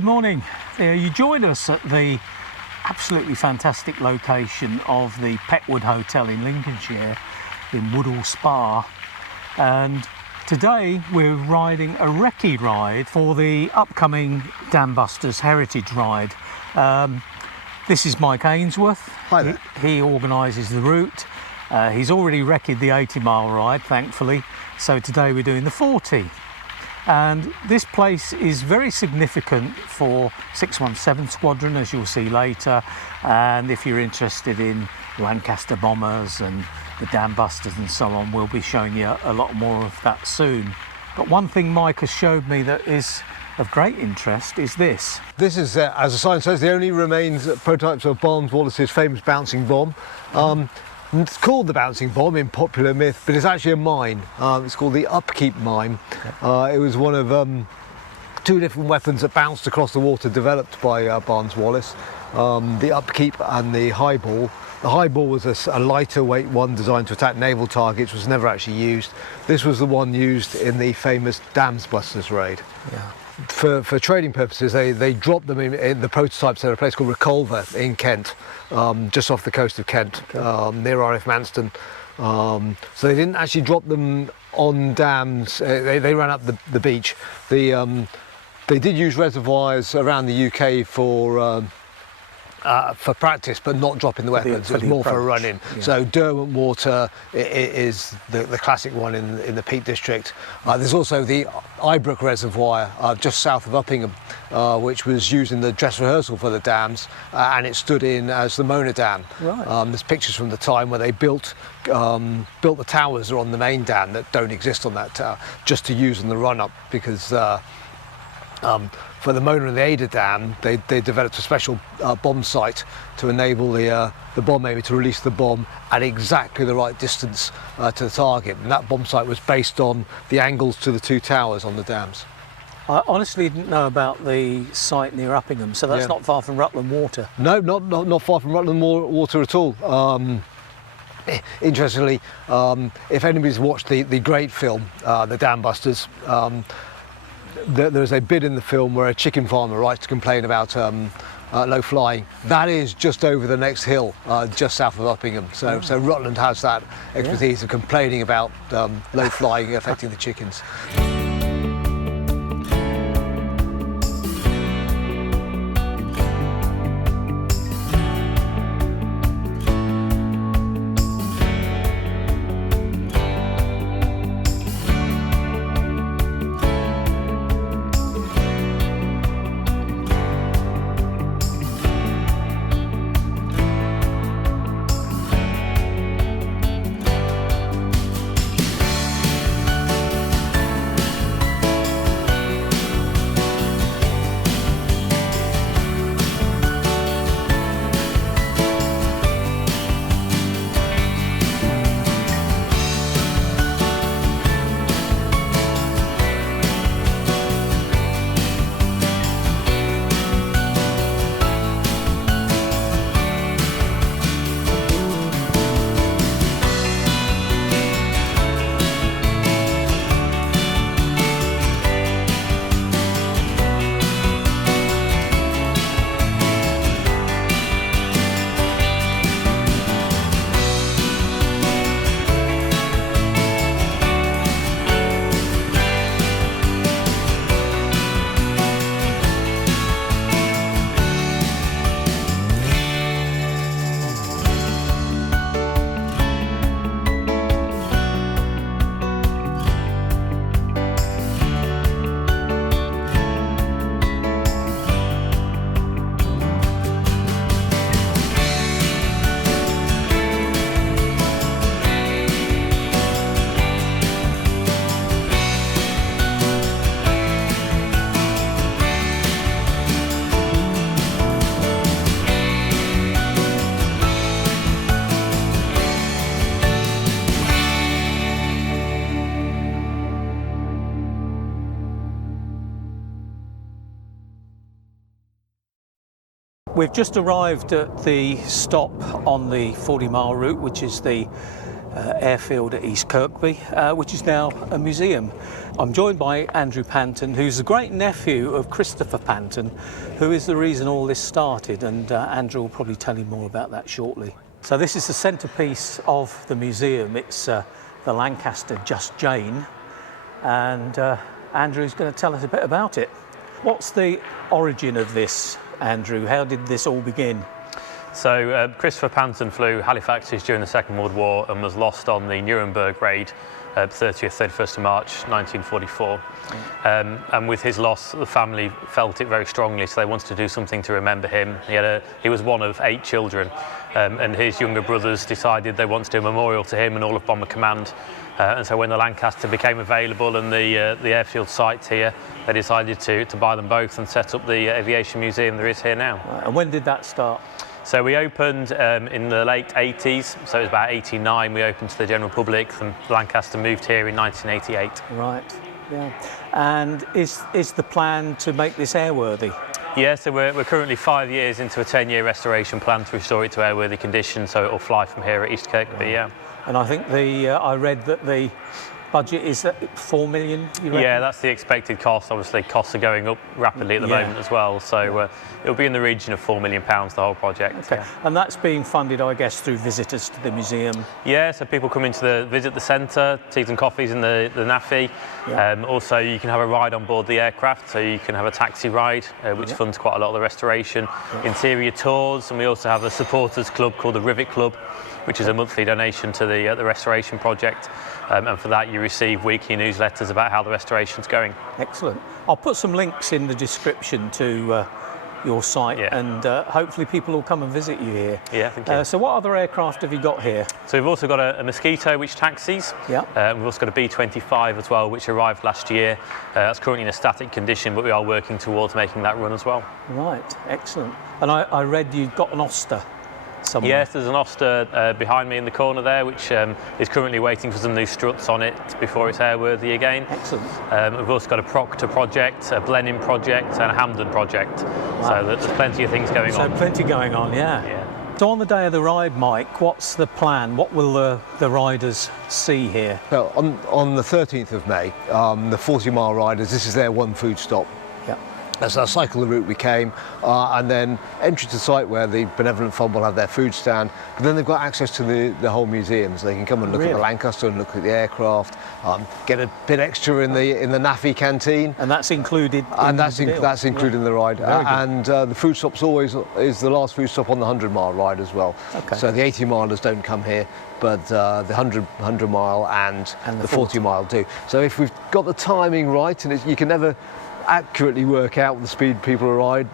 Good morning. You joined us at the absolutely fantastic location of the Petwood Hotel in Lincolnshire in Woodall Spa, and today we're riding a recce ride for the upcoming Dambusters Heritage Ride. This is Mike Ainsworth. Hi there. He organises the route. He's already wrecked the 80-mile ride, thankfully, so today we're doing the 40. And this place is very significant for 617 Squadron, as you'll see later, and if you're interested in Lancaster bombers and the Dambusters and so on, we'll be showing you a lot more of that soon. But one thing Mike has showed me that is of great interest is this. This is, as the sign says, the only remains prototypes of Barnes Wallis's famous bouncing bomb. It's called the bouncing bomb in popular myth, but it's actually a mine. It's called the Upkeep mine. It was one of two different weapons that bounced across the water developed by Barnes Wallis, the Upkeep and the Highball. The Highball was a lighter weight one designed to attack naval targets, was never actually used. This was the one used in the famous Dambusters raid. Yeah. For trading purposes, they dropped them in the prototypes at a place called Reculver in Kent, just off the coast of Kent, near RF Manston. So they didn't actually drop them on dams. They ran up the beach. They did use reservoirs around the UK for practice, but not dropping the weapons. It was more for a run-in. Yeah. So Derwent Water is the classic one in the Peak District. There's also the Ibrook Reservoir just south of Uppingham, which was used in the dress rehearsal for the dams, and it stood in as the Mona Dam. Right. There's pictures from the time where they built the towers on the main dam that don't exist on that tower, just to use in the run-up, because for the Mona and the Ada Dam, they developed a special bomb sight to enable the bomb aimer to release the bomb at exactly the right distance to the target. And that bomb sight was based on the angles to the two towers on the dams. I honestly didn't know about the site near Uppingham, so that's not far from Rutland Water. No, not far from Rutland Water at all. Interestingly, if anybody's watched the great film, the Dambusters, there's a bit in the film where a chicken farmer writes to complain about low flying. That is just over the next hill, just south of Uppingham. So Rutland has that expertise of complaining about low flying affecting the chickens. We've just arrived at the stop on the 40-mile route, which is the airfield at East Kirkby, which is now a museum. I'm joined by Andrew Panton, who's the great nephew of Christopher Panton, who is the reason all this started, and Andrew will probably tell you more about that shortly. So this is the centrepiece of the museum. It's the Lancaster Just Jane, and Andrew's going to tell us a bit about it. What's the origin of this, Andrew? How did this all begin? So Christopher Panton flew Halifaxes during the Second World War and was lost on the Nuremberg raid, 30th, 31st of March 1944. And with his loss, the family felt it very strongly, so they wanted to do something to remember him. He was one of 8 children, and his younger brothers decided they wanted to do a memorial to him and all of Bomber Command. And so when the Lancaster became available and the airfield site's here, they decided to buy them both and set up the aviation museum there is here now. And when did that start? So we opened in the late 80s, so it was about 89 we opened to the general public, and Lancaster moved here in 1988. Right, yeah. And is the plan to make this airworthy? Yeah, so we're currently 5 years into a 10-year restoration plan to restore it to airworthy condition, so it'll fly from here at East Kirkby, yeah. And I think I read that the budget is at 4 million, you reckon? Yeah, that's the expected cost. Obviously, costs are going up rapidly at the moment as well, so it'll be in the region of £4 million, the whole project. Okay, yeah. And that's being funded, I guess, through visitors to the museum? Yeah, so people come in to visit the centre, teas and coffees in the NAFI. Yeah. Also, you can have a ride on board the aircraft, so you can have a taxi ride, which funds quite a lot of the restoration. Interior tours, and we also have a supporters club called the Rivet Club, which is a monthly donation to the restoration project, and for that you receive weekly newsletters about how the restoration's going. Excellent. I'll put some links in the description to your site, and hopefully people will come and visit you here. Yeah, thank you. So what other aircraft have you got here? So we've also got a Mosquito which taxis. Yeah. We've also got a B-25 as well, which arrived last year. That's currently in a static condition, but we are working towards making that run as well. Right, excellent. And I read you've got an Oster somewhere. Yes, there's an Oster behind me in the corner there, which is currently waiting for some new struts on it before it's airworthy again. Excellent. We've also got a Proctor project, a Blenheim project, and a Hamden project. Wow. So there's plenty of things going on. So plenty going on, yeah. So on the day of the ride, Mike, what's the plan? What will the riders see here? Well, on the 13th of May, the 40-mile riders, this is their one food stop. Yeah. As I cycle the route we came, and then entry to the site where the Benevolent Fund will have their food stand, but then they've got access to the whole museum, so they can come and look at the Lancaster and look at the aircraft, get a bit extra in the NAFI canteen. And that's included that's included in the ride. And the food stop's always is the last food stop on the 100-mile ride as well. Okay. So the 80-milers don't come here, but the 100-mile and the 40-mile do. So if we've got the timing right, and you can never accurately work out the speed people ride,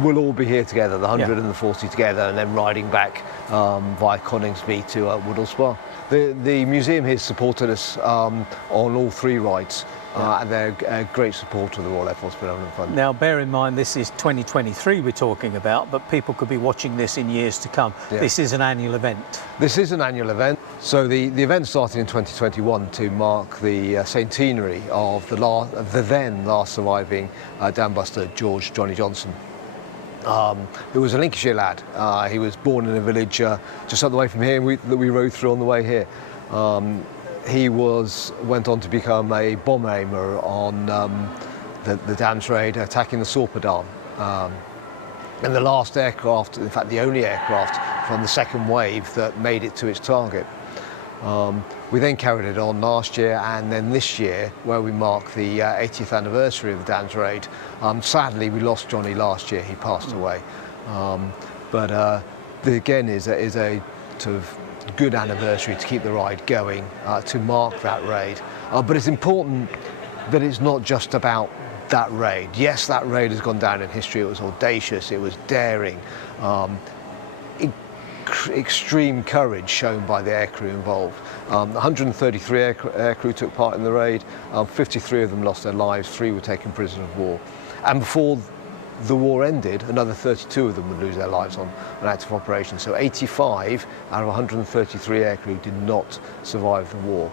we'll all be here together, the 100 and the 40 together, and then riding back via Coningsby to Woodall Spa. The museum here supported us on all 3 rides, and they're a great supporter of the Royal Air Force Benevolent Fund. Now, bear in mind, this is 2023 we're talking about, but people could be watching this in years to come. Yeah. This is an annual event. This is an annual event. So the event started in 2021 to mark the centenary of the then last surviving Dambuster, George Johnny Johnson, who was a Lincolnshire lad. He was born in a village just up the way from here that we rode through on the way here. He went on to become a bomb aimer on the Dams raid, attacking the Sorpa Dam. And the last aircraft, in fact the only aircraft from the second wave that made it to its target. We then carried it on last year, and then this year, where we mark the 80th anniversary of the Dams raid. Sadly, we lost Johnny last year. He passed away. But again, is a sort of good anniversary to keep the ride going, to mark that raid. But it's important that it's not just about that raid. Yes, that raid has gone down in history. It was audacious. It was daring. Extreme courage shown by the aircrew involved. 133 aircrew took part in the raid. 53 of them lost their lives. 3 were taken prisoner of war. And before the war ended, another 32 of them would lose their lives on an active operation. So 85 out of 133 aircrew did not survive the war.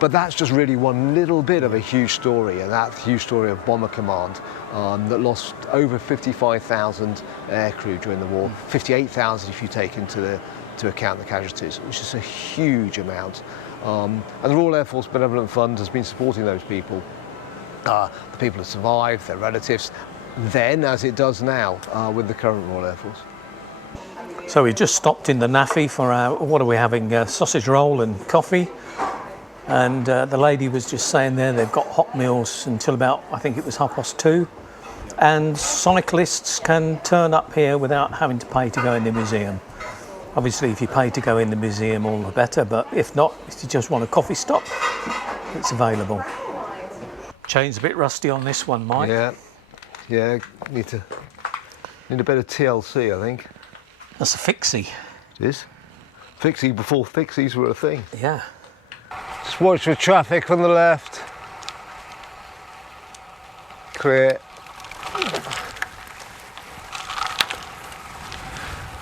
But that's just really one little bit of a huge story, and that huge story of Bomber Command that lost over 55,000 aircrew during the war, 58,000 if you take into to account the casualties, which is a huge amount. And the Royal Air Force Benevolent Fund has been supporting those people, the people who survived, their relatives, then as it does now with the current Royal Air Force. So we just stopped in the Naffy for our, what are we having, sausage roll and coffee. And the lady was just saying there they've got hot meals until about, I think it was 2:30. And cyclists can turn up here without having to pay to go in the museum. Obviously, if you pay to go in the museum, all the better. But if not, if you just want a coffee stop, it's available. Chain's a bit rusty on this one, Mike. Yeah, need a better TLC, I think. That's a fixie. It is. Fixie before fixies were a thing. Yeah. Just watch for traffic on the left. Clear.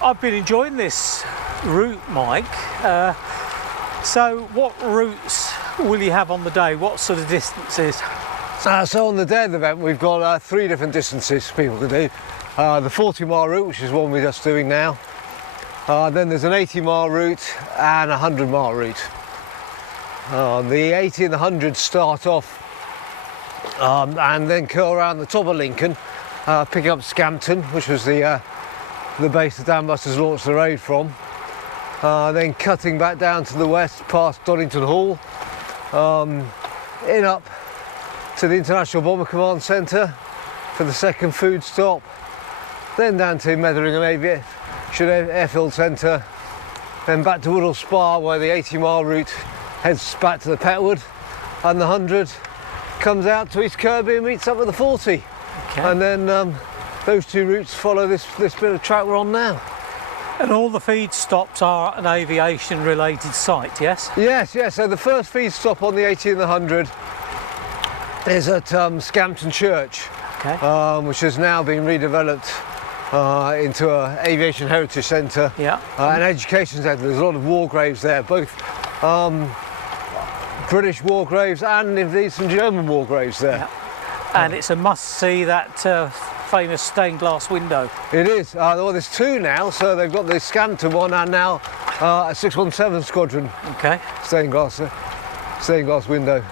I've been enjoying this route, Mike. So what routes will you have on the day? What sort of distances? So on the day of the event, we've got 3 different distances people can do. The 40-mile route, which is one we're just doing now. Then there's an 80-mile route and a 100-mile route. The 80 and the 100 start off and then curl around the top of Lincoln, picking up Scampton, which was the base the Dambusters launched the raid from. Then cutting back down to the west past Donington Hall, in up to the International Bomber Command Centre for the second food stop, then down to Metheringham Aviation Airfield Centre, then back to Woodall Spa where the 80-mile route heads back to the Petwood, and the 100 comes out to East Kirkby and meets up with the 40. Okay. And then those 2 routes follow this bit of track we're on now. And all the feed stops are an aviation related site, yes? Yes, so the first feed stop on the 80 and the 100 is at Scampton Church, Okay. which has now been redeveloped into an aviation heritage centre, Yeah. an education centre. There's a lot of war graves there, both British war graves and indeed some German war graves there. Yeah. And it's a must-see, that famous stained glass window. It is. Well, there's 2 now, so they've got the Scampton one and now a 617 Squadron Okay. stained glass window.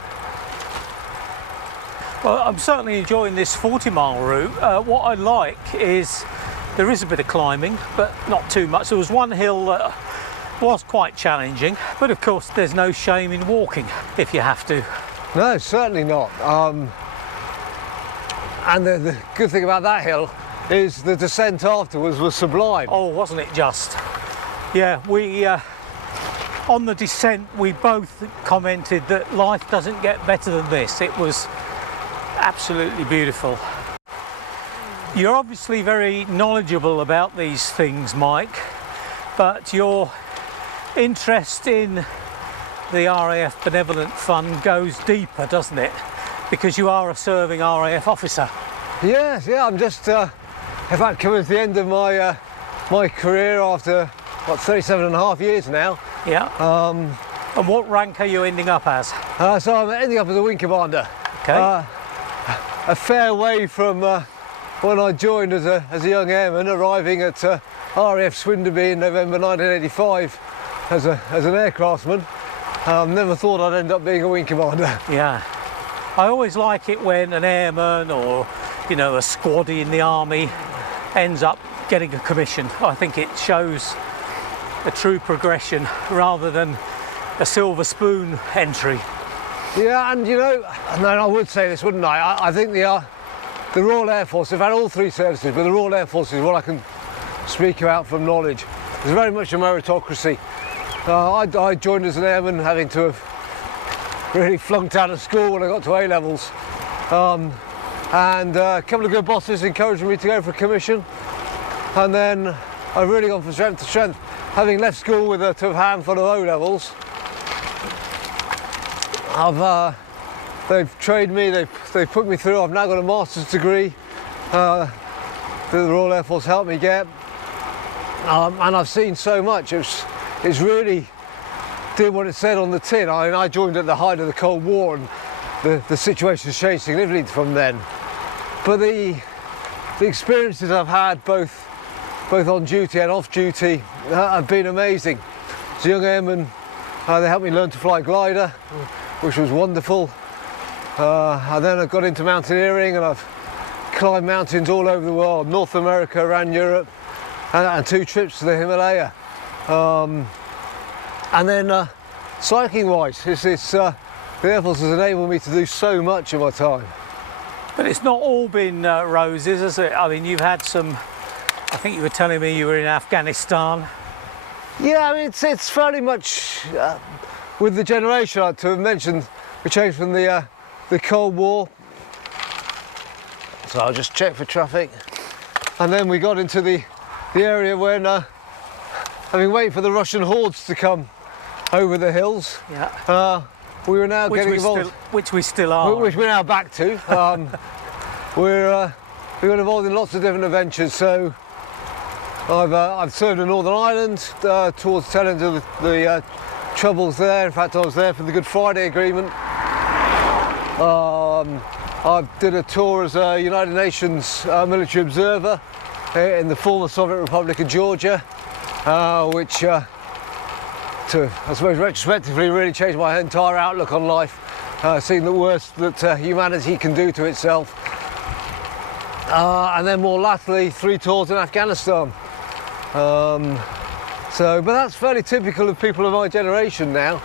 Well, I'm certainly enjoying this 40-mile route. What I like is there is a bit of climbing, but not too much. There was one hill that was quite challenging, but of course there's no shame in walking if you have to. No, certainly not. And the good thing about that hill is the descent afterwards was sublime. Oh, wasn't it just? Yeah, we on the descent we both commented that life doesn't get better than this. It was absolutely beautiful. You're obviously very knowledgeable about these things, Mike, but your interest in the RAF Benevolent Fund goes deeper, doesn't it? Because you are a serving RAF officer. Yes, yeah, I'm just, in fact, coming to the end of my my career after, what, 37 and a half years now. Yeah. And what rank are you ending up as? So I'm ending up as a wing commander. Okay. A fair way from when I joined as a young airman, arriving at RAF Swinderby in November 1985 as an aircraftsman. Never thought I'd end up being a wing commander. Yeah. I always like it when an airman or, you know, a squaddy in the army ends up getting a commission. I think it shows a true progression rather than a silver spoon entry. Yeah, and you know, and I would say this, wouldn't I? I think the Royal Air Force, they've had all 3 services, but the Royal Air Force is what I can speak about from knowledge. It's very much a meritocracy. I joined as an airman, having to have really flunked out of school when I got to A-levels. And a couple of good bosses encouraged me to go for a commission. And then I've really gone from strength to strength, having left school with a handful of O-levels. They've trained me, they've put me through. I've now got a master's degree that the Royal Air Force helped me get. And I've seen so much. It's really did what it said on the tin. I mean, I joined at the height of the Cold War, and the situation's changed significantly from then. But the experiences I've had, both both on duty and off duty, have been amazing. As a young airman, they helped me learn to fly glider, which was wonderful. And then I got into mountaineering, and I've climbed mountains all over the world, North America, around Europe, and 2 trips to the Himalaya. And then cycling-wise, the Air Force has enabled me to do so much in my time. But it's not all been roses, has it? I mean, you've had some, I think you were telling me you were in Afghanistan. Yeah, I mean, it's fairly much with the generation. To have mentioned, we changed from the Cold War. So I'll just check for traffic. And then we got into the area when, having waited for the Russian hordes to come over the hills, Yeah. we were now getting involved. Which we still are. Which we're now back to. We got involved in lots of different adventures. So I've served in Northern Ireland towards the tail end of the troubles there. In fact, I was there for the Good Friday Agreement. I did a tour as a United Nations military observer in the former Soviet Republic of Georgia, which, I suppose, retrospectively really changed my entire outlook on life, seeing the worst that humanity can do to itself. And then more latterly, 3 tours in Afghanistan. But that's fairly typical of people of my generation now.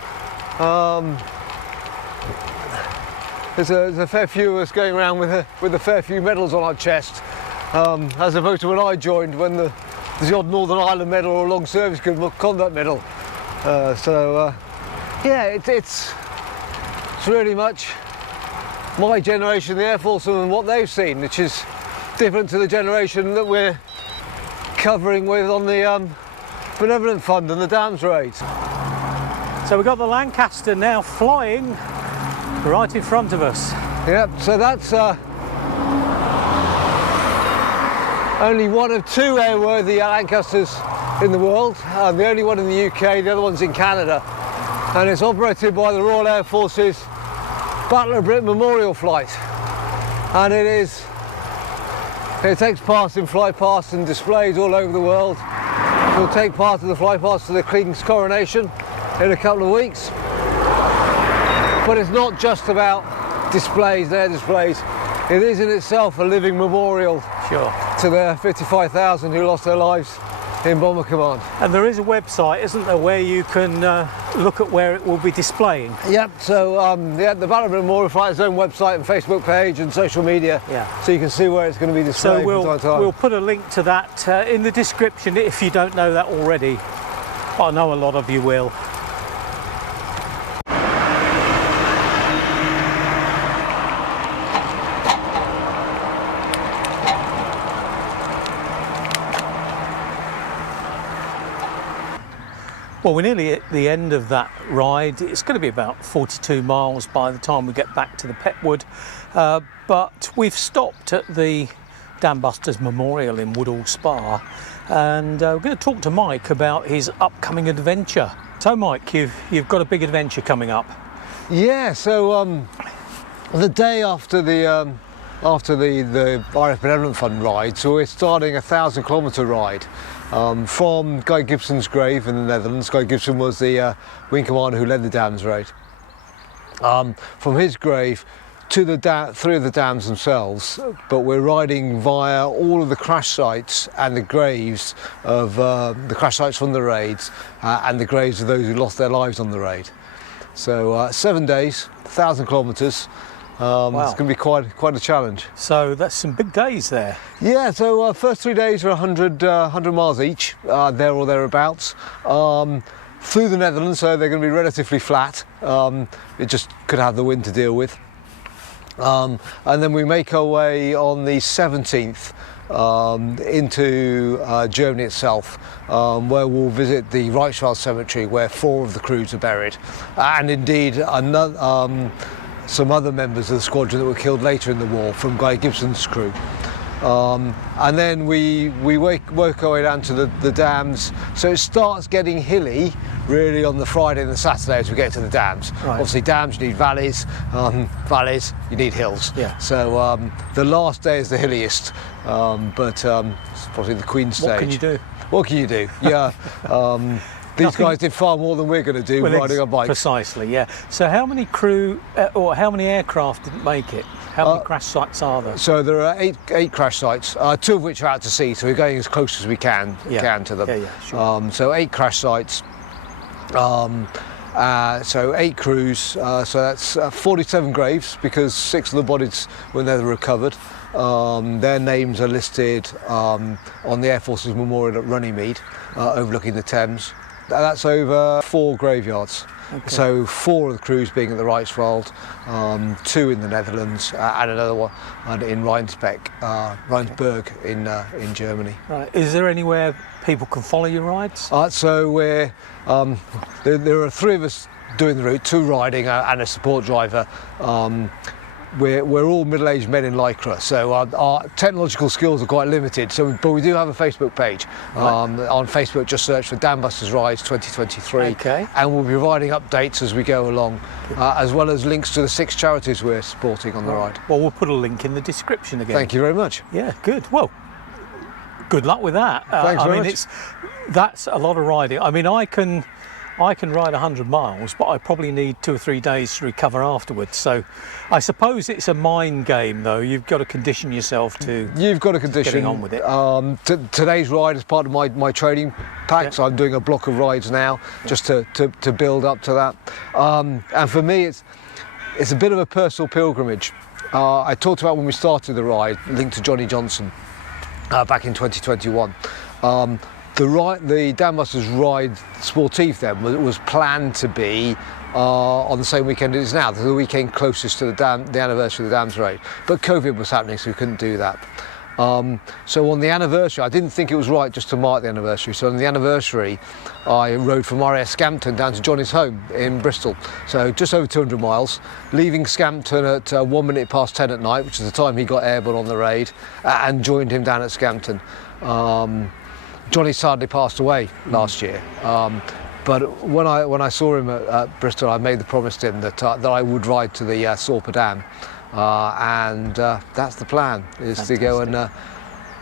There's a fair few of us going around with a fair few medals on our chest, as opposed to when I joined, when there's the odd Northern Ireland medal or a long service conduct medal. Yeah, it's really much my generation, the Air Force, and what they've seen, which is different to the generation that we're covering with on the Benevolent Fund and the Dams raids. So we've got the Lancaster now flying right in front of us. Yep, so that's only one of 2 airworthy Lancasters in the world. The only one in the UK, the other one's in Canada. And it's operated by the Royal Air Force's Battle of Britain Memorial Flight. And it takes part in flypasts and displays all over the world. We'll take part in the flypast to the Queen's coronation in a couple of weeks. But it's not just about displays, air displays. It is in itself a living memorial to the 55,000 who lost their lives in Bomber Command. And there is a website, isn't there, where you can look at where it will be displaying? Yep, so the Battle of Memorial Flight has its own website and Facebook page and social media, so you can see where it's going to be displayed. So we'll put a link to that in the description if you don't know that already. I know a lot of you will. Well, we're nearly at the end of that ride. It's going to be about 42 miles by the time we get back to the Petwood. But we've stopped at the Dambusters Memorial in Woodall Spa, and we're going to talk to Mike about his upcoming adventure. So Mike, you've got a big adventure coming up. Yeah, so the day after the RF Benevolent Fund ride, so we're starting a 1,000-kilometre ride from Guy Gibson's grave in the Netherlands. Guy Gibson was the wing commander who led the dams raid. From his grave to the 3 of the dams themselves, but we're riding via all of the crash sites and the graves of the crash sites from the raids and the graves of those who lost their lives on the raid. So 7 days, 1,000 kilometres. Wow. It's going to be quite a challenge. So that's some big days there. Yeah, so first 3 days are 100 miles each, there or thereabouts. Through the Netherlands, so they're going to be relatively flat. It just could have the wind to deal with. And then we make our way on the 17th into Germany itself, where we'll visit the Reichswald Cemetery, where 4 of the crews are buried, and indeed some other members of the squadron that were killed later in the war from Guy Gibson's crew. And then we work our way down to the dams. So it starts getting hilly really on the Friday and the Saturday as we get to the dams. Right. Obviously dams, you need valleys, valleys, you need hills. Yeah. So the last day is the hilliest, but it's probably the Queen stage. What can you do? What can you do? Yeah. These guys did far more than we're going to do riding on bikes. Precisely, yeah. So how many crew or how many aircraft didn't make it? How many crash sites are there? So there are eight crash sites, 2 of which are out to sea, so we're going as close as we can to them. Yeah, sure. So 8 crash sites, so 8 crews, so that's 47 graves, because 6 of the bodies were never recovered. Their names are listed on the Air Force's memorial at Runnymede, overlooking the Thames. That's over 4 graveyards. Okay. So 4 of the crews being at the Reichswald, 2 in the Netherlands, and another one in Rheinsberg in Germany. Right. Is there anywhere people can follow your rides? So we're there are 3 of us doing the route, 2 riding and a support driver. We're all middle-aged men in Lycra, so our technological skills are quite limited. But we do have a Facebook page. Right. On Facebook, just search for Dambusters Rides 2023. Okay. And we'll be providing updates as we go along, as well as links to the 6 charities we're supporting on the ride. Well, we'll put a link in the description again. Thank you very much. Yeah, good. Well, good luck with that. Thanks very much. That's a lot of riding. I mean, I can ride 100 miles, but I probably need 2 or 3 days to recover afterwards. So I suppose it's a mind game, though. You've got to condition yourself to getting on with it. Today's ride is part of my training pack, so I'm doing a block of rides now just to build up to that. And for me, it's a bit of a personal pilgrimage. I talked about when we started the ride, linked to Johnny Johnson back in 2021. The Dambusters Ride Sportive then was planned to be on the same weekend it is now, the weekend closest to the anniversary of the Dams Raid. But COVID was happening, so we couldn't do that. So on the anniversary, I didn't think it was right just to mark the anniversary. So on the anniversary, I rode from RAF Scampton down to Johnny's home in Bristol. So just over 200 miles, leaving Scampton at 1 minute past 10 at night, which is the time he got airborne on the raid, and joined him down at Scampton. Johnny sadly passed away last year, but when I saw him at Bristol, I made the promise to him that I would ride to the Sorper Dam, and that's the plan, is Fantastic. to go and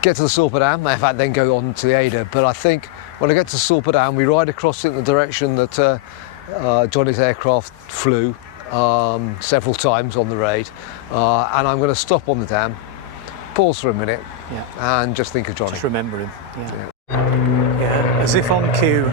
get to the Sorper Dam, in fact then go on to the Ada. But I think when I get to Sorper Dam, we ride across it in the direction that Johnny's aircraft flew several times on the raid, and I'm going to stop on the dam, pause for a minute, and just think of Johnny. Just remember him. Yeah, as if on cue.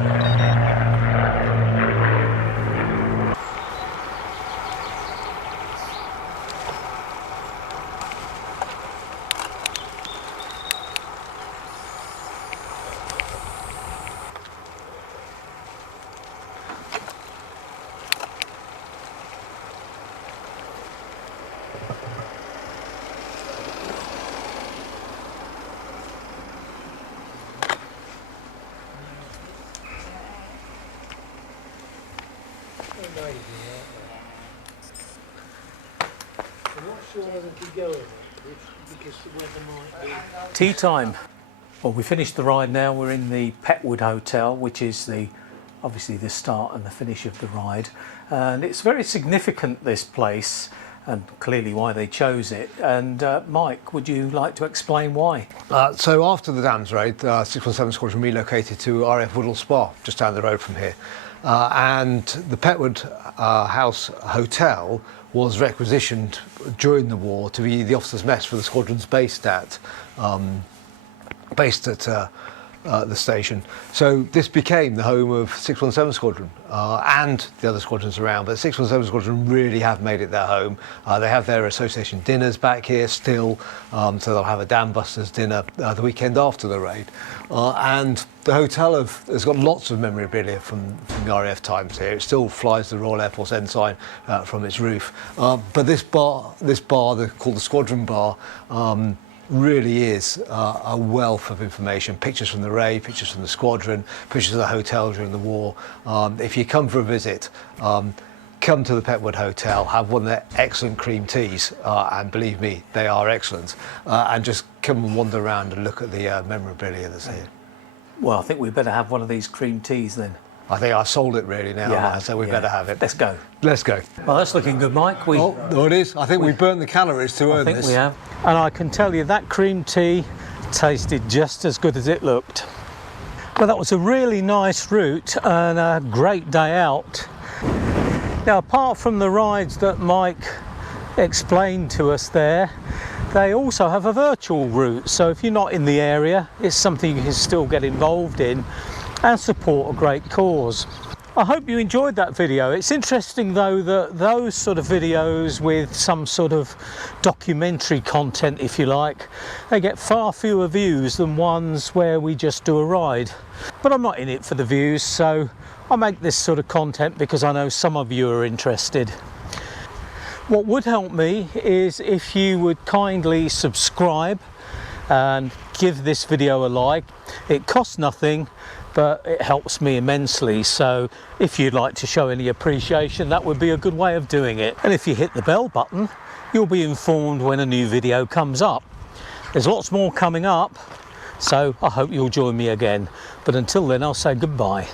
Tea time. Well, we finished the ride now. We're in the Petwood Hotel, which is obviously the start and the finish of the ride. And it's very significant, this place, and clearly why they chose it. And Mike, would you like to explain why? So after the Dams raid, 617 Squadron relocated to RAF Woodall Spa, just down the road from here. And the Petwood House Hotel was requisitioned during the war to be the officers' mess for the squadrons based at the station. So this became the home of 617 Squadron and the other squadrons around, but 617 Squadron really have made it their home. They have their association dinners back here still, so they'll have a Dambusters dinner the weekend after the raid. And the hotel has got lots of memorabilia from the RAF times here. It still flies the Royal Air Force ensign from its roof. But this bar called the Squadron Bar, really is a wealth of information. Pictures from the raid, pictures from the squadron, pictures of the hotel during the war. If you come for a visit, come to the Petwood Hotel, have one of their excellent cream teas, and believe me, they are excellent, and just come and wander around and look at the memorabilia that's here. Well, I think we better have one of these cream teas then. I think I've sold it really now, Yeah, so we yeah. better have it. Let's go. Let's go. Well, that's looking good, Mike. Oh, it is. I think we burnt the calories to earn I think this. we have. And I can tell you that cream tea tasted just as good as it looked. Well, that was a really nice route and a great day out. Now, apart from the rides that Mike explained to us there, they also have a virtual route. So if you're not in the area, it's something you can still get involved in and support a great cause. I hope you enjoyed that video. It's interesting though that those sort of videos with some sort of documentary content, if you like, they get far fewer views than ones where we just do a ride. But I'm not in it for the views, so I make this sort of content because I know some of you are interested. What would help me is if you would kindly subscribe and give this video a like. It costs nothing, but it helps me immensely. So if you'd like to show any appreciation, that would be a good way of doing it. And if you hit the bell button, you'll be informed when a new video comes up. There's lots more coming up, so I hope you'll join me again. But until then, I'll say goodbye.